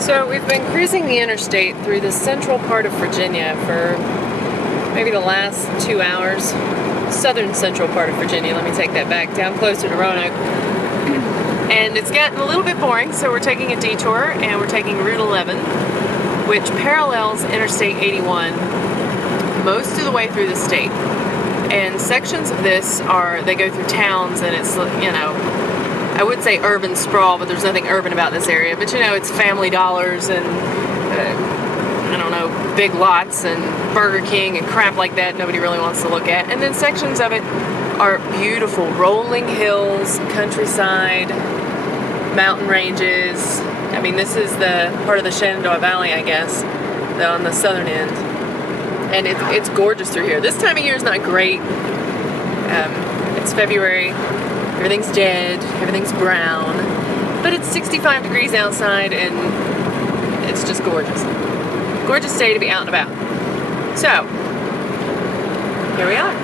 So we've been cruising the interstate through the central part of Virginia for maybe the last 2 hours. Southern central part of Virginia, let me take that back, down closer to Roanoke. And it's gotten a little bit boring, so we're taking a detour and we're taking Route 11, which parallels Interstate 81 most of the way through the state. And sections of this they go through towns, and it's, I would say urban sprawl, but there's nothing urban about this area. But it's Family Dollars and, Big Lots and Burger King and crap like that nobody really wants to look at. And then sections of it are beautiful rolling hills, countryside, mountain ranges. I mean, this is the part of the Shenandoah Valley, I guess, on the southern end. And it's gorgeous through here. This time of year is not great. It's February. Everything's dead. Everything's brown. But it's 65 degrees outside, and it's just gorgeous. Gorgeous day to be out and about. So, here we are.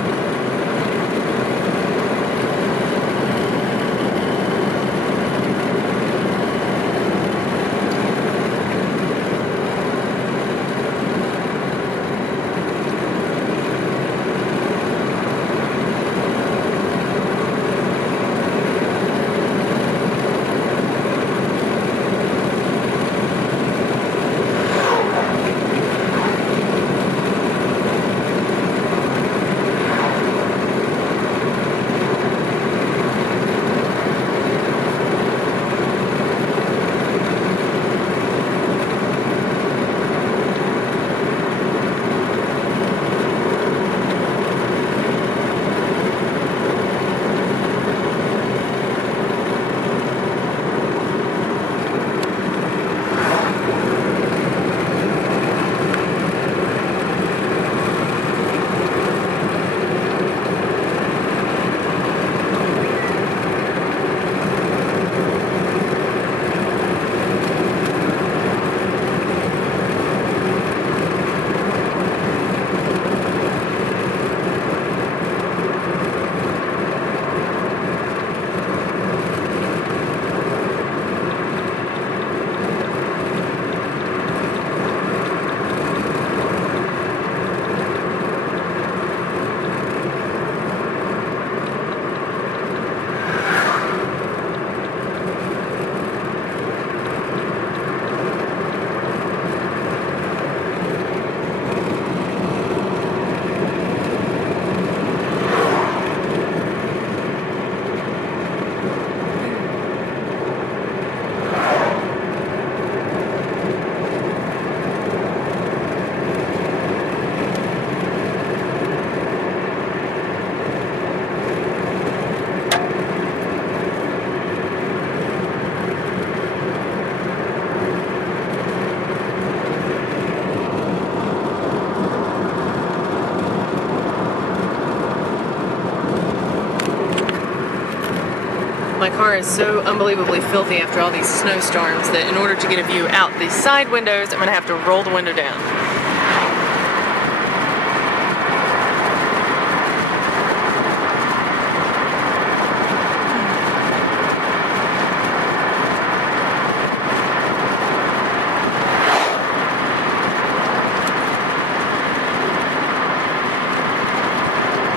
My car is so unbelievably filthy after all these snowstorms that in order to get a view out these side windows, I'm going to have to roll the window down.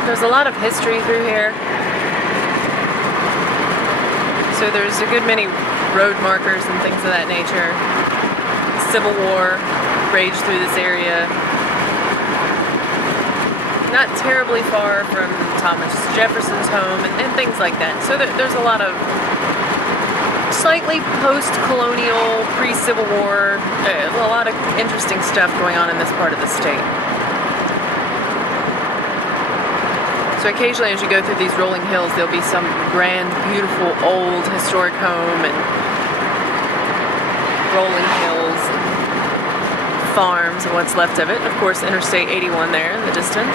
There's a lot of history through here. So there's a good many road markers and things of that nature. Civil War raged through this area. Not terribly far from Thomas Jefferson's home and things like that. So there's a lot of slightly post-colonial, pre-Civil War, a lot of interesting stuff going on in this part of the state. So occasionally as you go through these rolling hills, there'll be some grand, beautiful, old, historic home and rolling hills and farms and what's left of it. Of course, Interstate 81 there in the distance.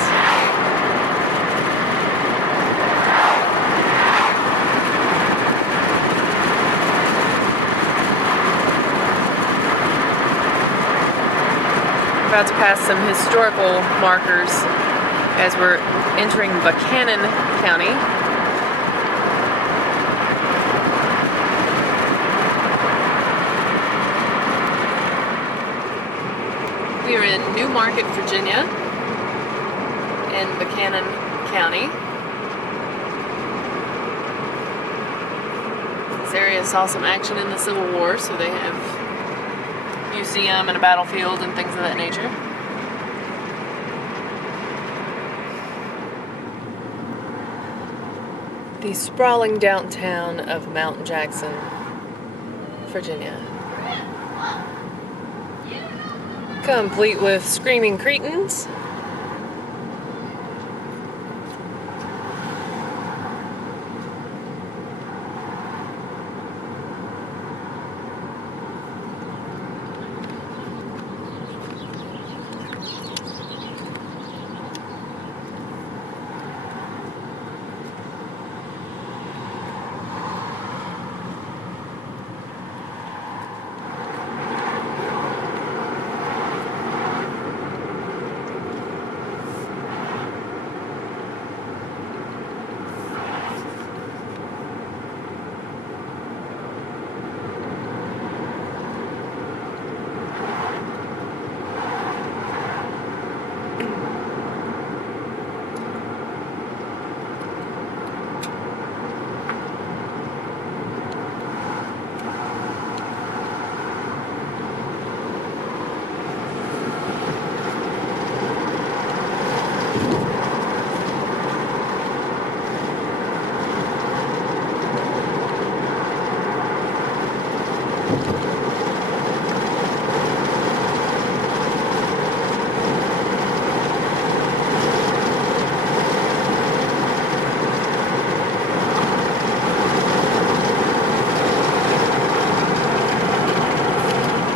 We're about to pass some historical markers as we're entering Buchanan County. in New Market, Virginia, in Buchanan County. This area saw some action in the Civil War, so they have a museum and a battlefield and things of that nature. The sprawling downtown of Mount Jackson, Virginia. Complete with screaming cretins.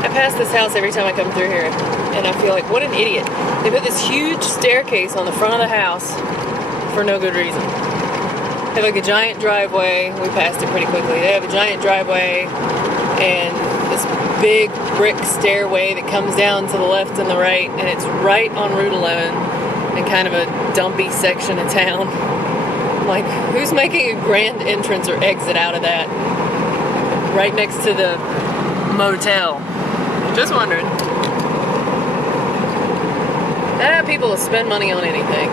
I pass this house every time I come through here, and I feel like, what an idiot. They put this huge staircase on the front of the house for no good reason. They have like a giant driveway. We passed it pretty quickly. They have a giant driveway and this big brick stairway that comes down to the left and the right, and it's right on Route 11 in kind of a dumpy section of town. Like, who's making a grand entrance or exit out of that? Right next to the motel. Just wondering. Not how people will spend money on anything.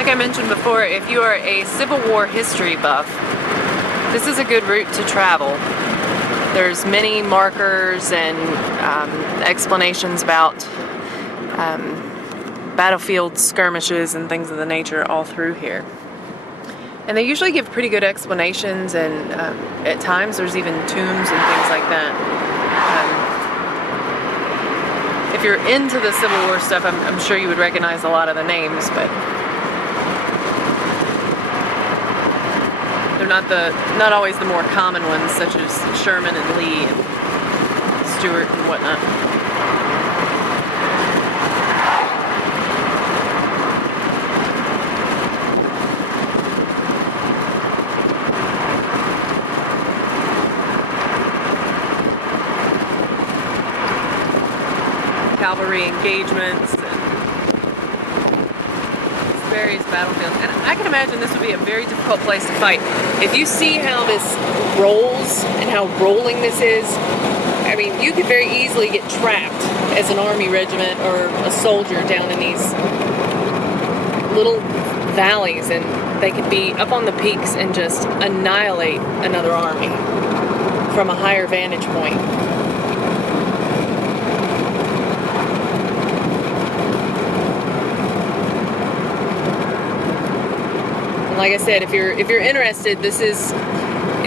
Like I mentioned before, if you are a Civil War history buff, this is a good route to travel. There's many markers and explanations about battlefield skirmishes and things of the nature all through here. And they usually give pretty good explanations, and at times there's even tombs and things like that. If you're into the Civil War stuff, I'm sure you would recognize a lot of the names, but they're not always the more common ones, such as Sherman and Lee and Stuart and whatnot. Cavalry engagements and various battlefields. And I can imagine this would be a very difficult place to fight. If you see how this rolls and how rolling this is, I mean, you could very easily get trapped as an army regiment or a soldier down in these little valleys, and they could be up on the peaks and just annihilate another army from a higher vantage point. Like I said, if you're interested, this is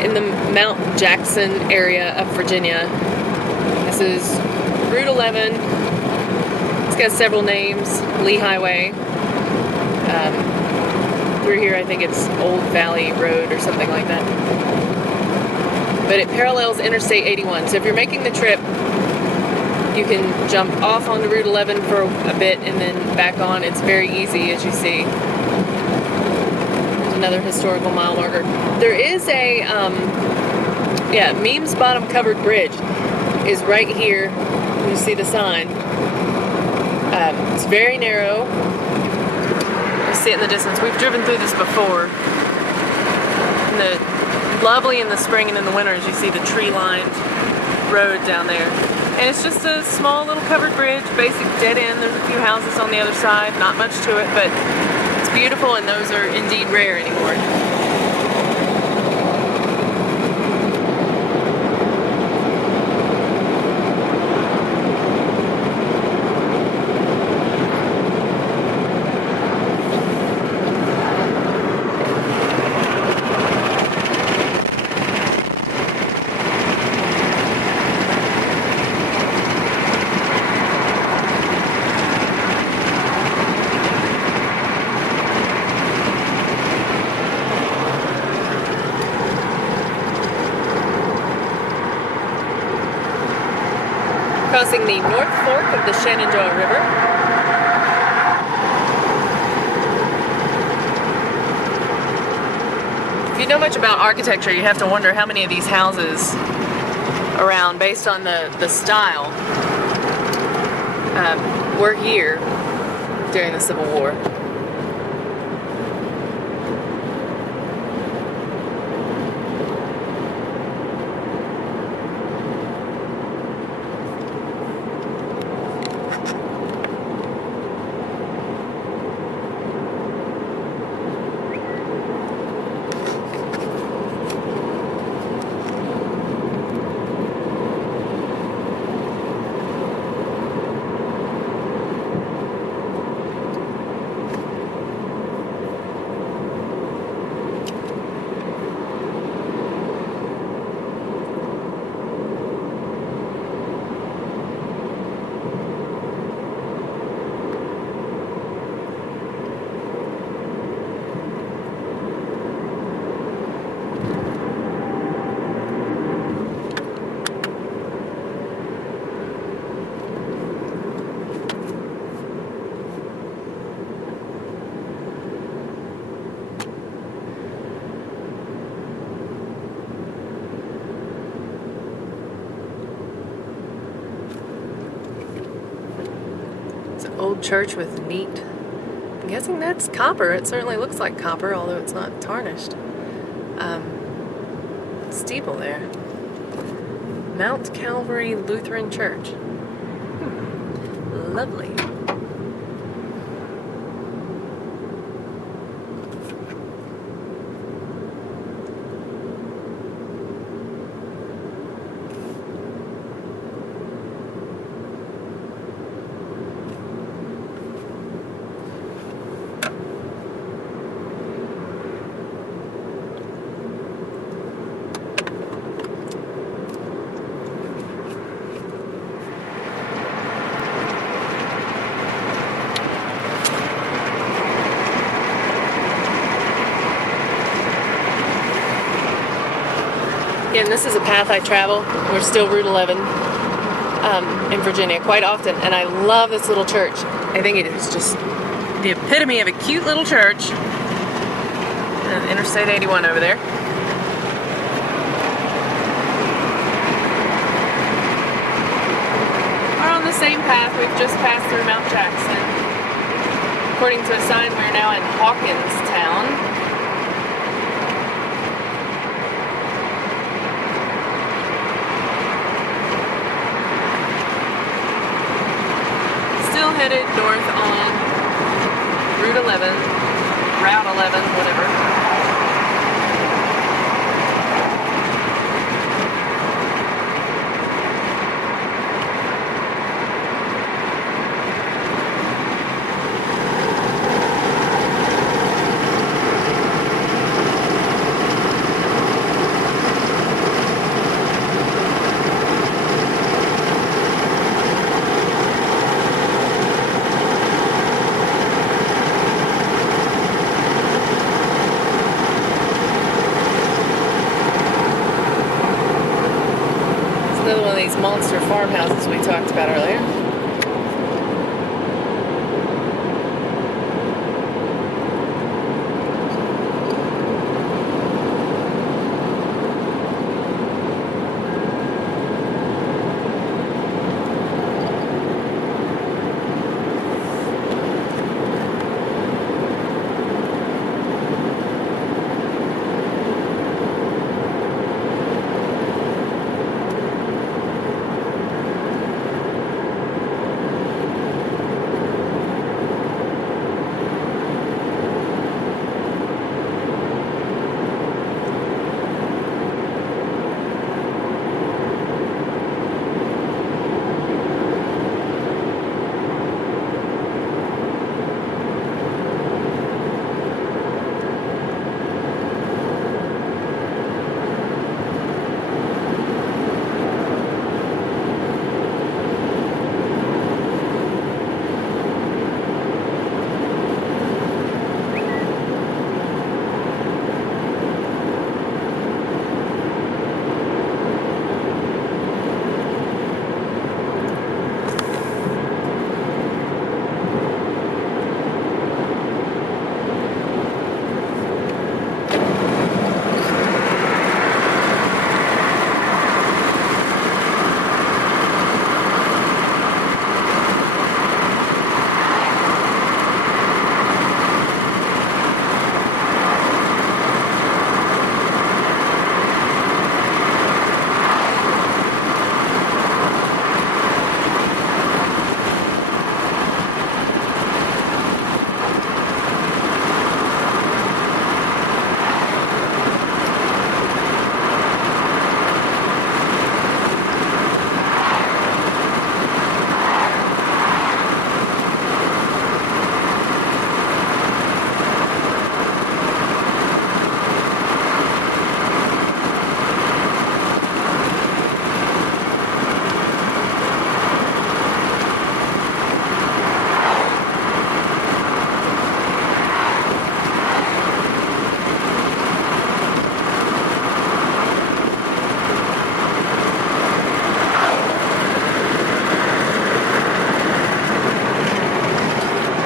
in the Mount Jackson area of Virginia. This is Route 11. It's got several names. Lee Highway. Through here, I think it's Old Valley Road or something like that. But it parallels Interstate 81. So if you're making the trip, you can jump off onto Route 11 for a bit and then back on. It's very easy, as you see. Another historical mile marker. There is a, Memes Bottom Covered Bridge is right here. You see the sign. It's very narrow. You see it in the distance. We've driven through this before. Lovely in the spring and in the winter as you see the tree-lined road down there. And it's just a small little covered bridge, basic dead end. There's a few houses on the other side, not much to it, but beautiful, and those are indeed rare anymore. Crossing the North Fork of the Shenandoah River. If you know much about architecture, you have to wonder how many of these houses around, based on the style, were here during the Civil War. Old church with neat, I'm guessing that's copper. It certainly looks like copper, although it's not tarnished. Steeple there. Mount Calvary Lutheran Church. Lovely. Again, this is a path I travel. We're still Route 11 in Virginia quite often, and I love this little church. I think it is just the epitome of a cute little church. And Interstate 81 over there. We're on the same path. We've just passed through Mount Jackson. According to a sign, we're now in Hawkinstown. Headed north on Route 11, Route 11, whatever. Monster farmhouses we talked about earlier.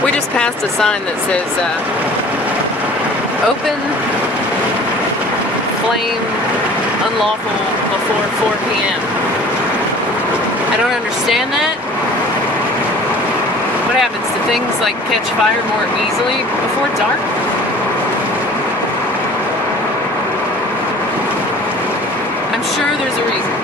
We just passed a sign that says open flame unlawful before 4 p.m. I don't understand that. What happens? Do things like catch fire more easily before dark? I'm sure there's a reason.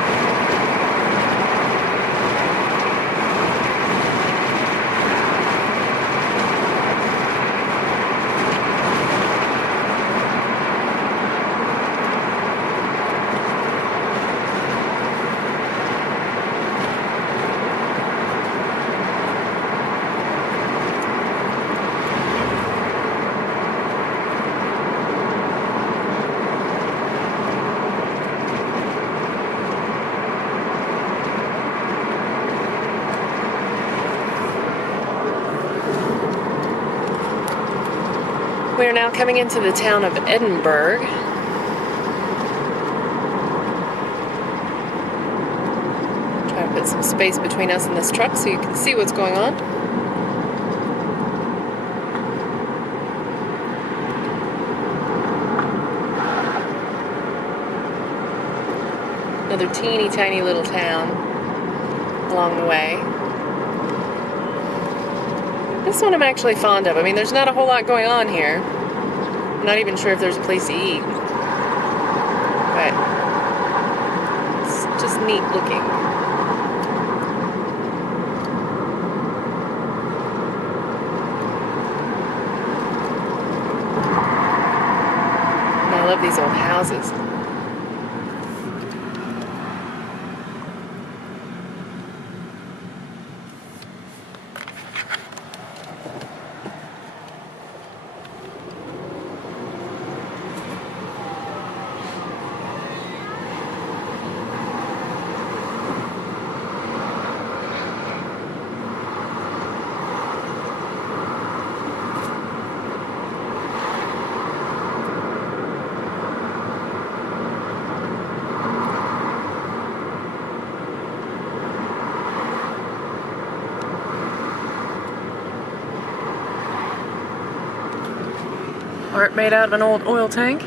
We are now coming into the town of Edinburg. some space between us and this truck so you can see what's going on. Another teeny tiny little town along the way. This one I'm actually fond of. I mean, there's not a whole lot going on here. I'm not even sure if there's a place to eat. But it's just neat looking. And I love these old houses. Art made out of an old oil tank.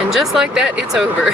And just like that, it's over.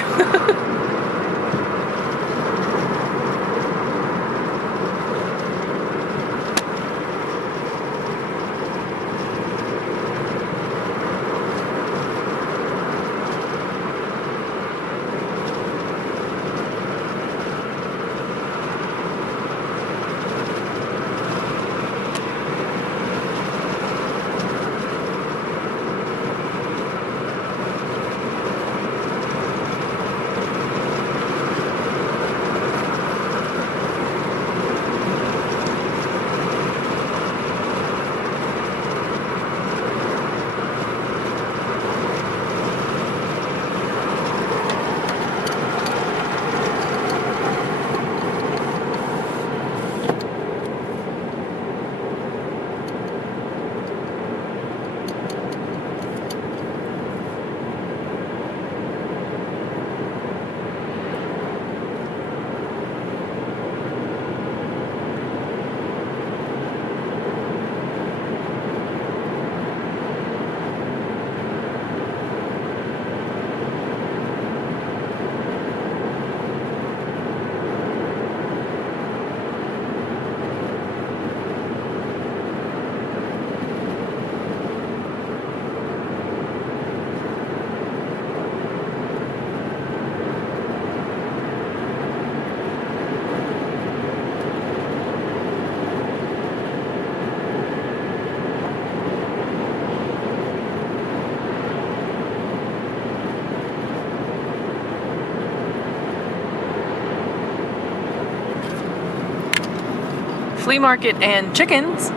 Flea market and chickens.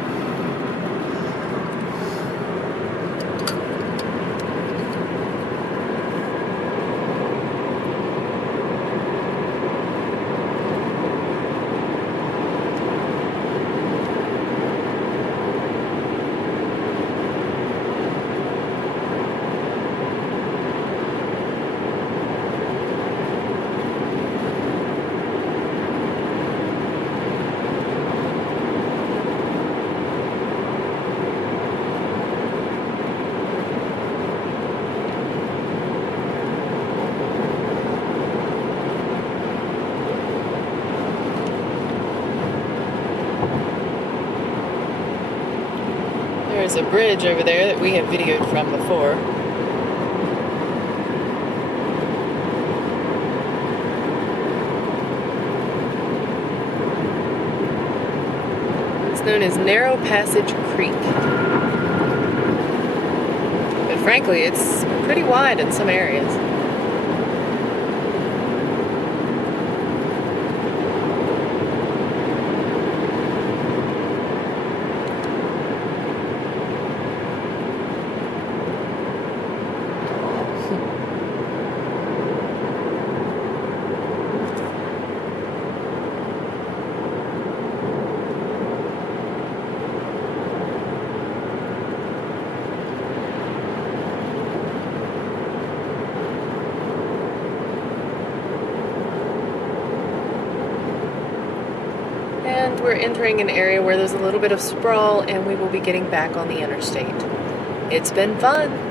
There's a bridge over there that we have videoed from before. It's known as Narrow Passage Creek. But frankly, it's pretty wide in some areas. entering an area where there's a little bit of sprawl, and we will be getting back on the interstate. It's been fun.